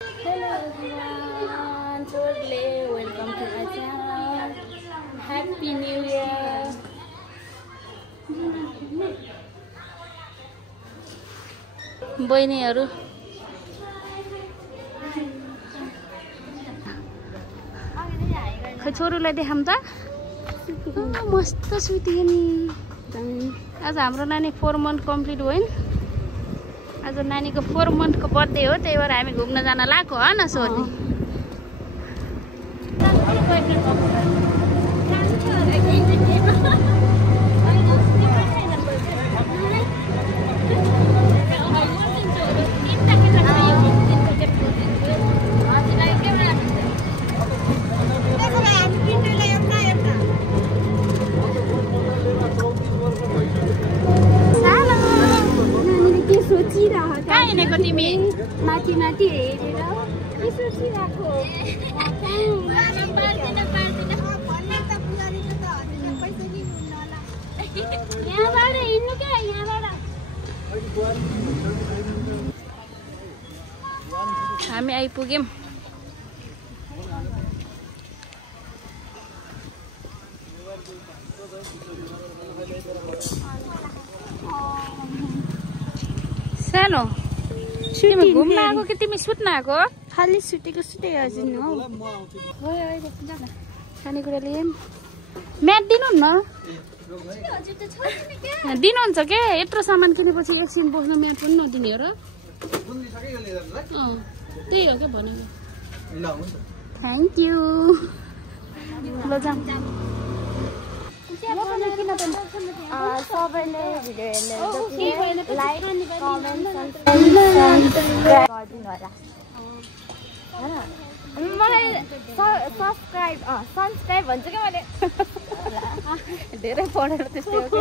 Hello everyone, totally welcome to my channel. Happy New Year. बहिनीहरु खै छोरीलाई देखाम त मस्त सुतिन् आज हाम्रो नानी 4 month कम्प्लिट होइन आज नानीको 4 month को बर्थडे हो त्यही भएर हामी घुम्न जान लागेको हो न सोनी तिमी माथि माथि हेरेर के सोचिराको यहाँबाट हिँड्नु क्या यहाँबाट हामी आइपुग्यौं सानो तिमी घुम्न आएको कि तिमी सुत्न आएको खाली सुतेको सुते हजुर न हो खानेकुरा लिएँ म्याट दिनुहुन्न दिनुहुन्छ के यत्रो सामान किनेपछि एकछिन बस्न म्याट पनि नदिने हो र त्यही हो क्या भनेको थ्याङ्क यू ल जाम सबैले भिडियो हेर्ने लाइक कमेन्ट सब्सक्राइब गरिदिनु होला मलाई सब्सक्राइब भन्छु क्या मैले धेरै पढेर त्यस्तै हो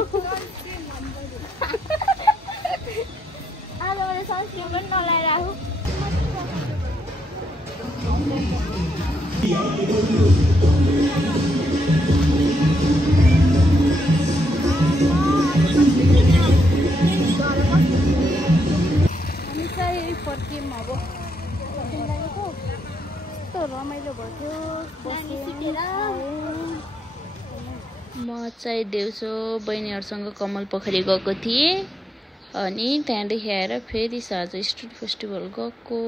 आज मैले सब्सक्राइब पनि नलाइरहेको हामी चाहिँ फर्कियौँ अब कस्तो रमाइलो भयो म चाहिँ देउसो बहिनीहरूसँग कमल पोखरी गएको थिएँ अनि त्यहाँदेखि आएर फेरि साँझ स्ट्रिट फेस्टिभल गएको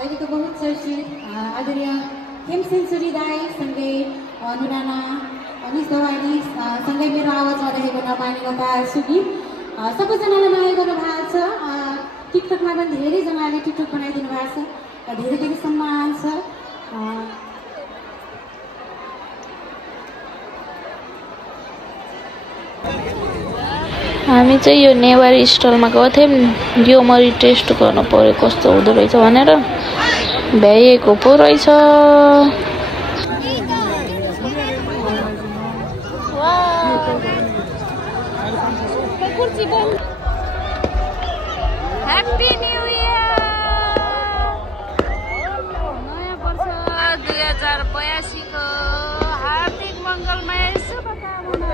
अहिलेको बहुत चर्चित आदरणीय खेमसेन्चुरी दाई सँगै अनुराना अनिस दवानी सँगै मेरो आवाज रहेको नपानीको पाल्छु कि सबैजनाले माया गर्नु भएको छ टिकटकमा पनि धेरैजनाले टिकटक बनाइदिनु भएको छ धेरै धेरै सम्मान छ हामी चाहिँ यो नेवारी स्टलमा गएको थियौँ यो मरी टेस्ट गर्नु पर्यो कस्तो हुँदो रहेछ भनेर भ्याइएको पो रहेछ ह्याप्पी न्यू इयर नयाँ वर्ष 2082 को हार्दिक मङ्गलमय शुभकामना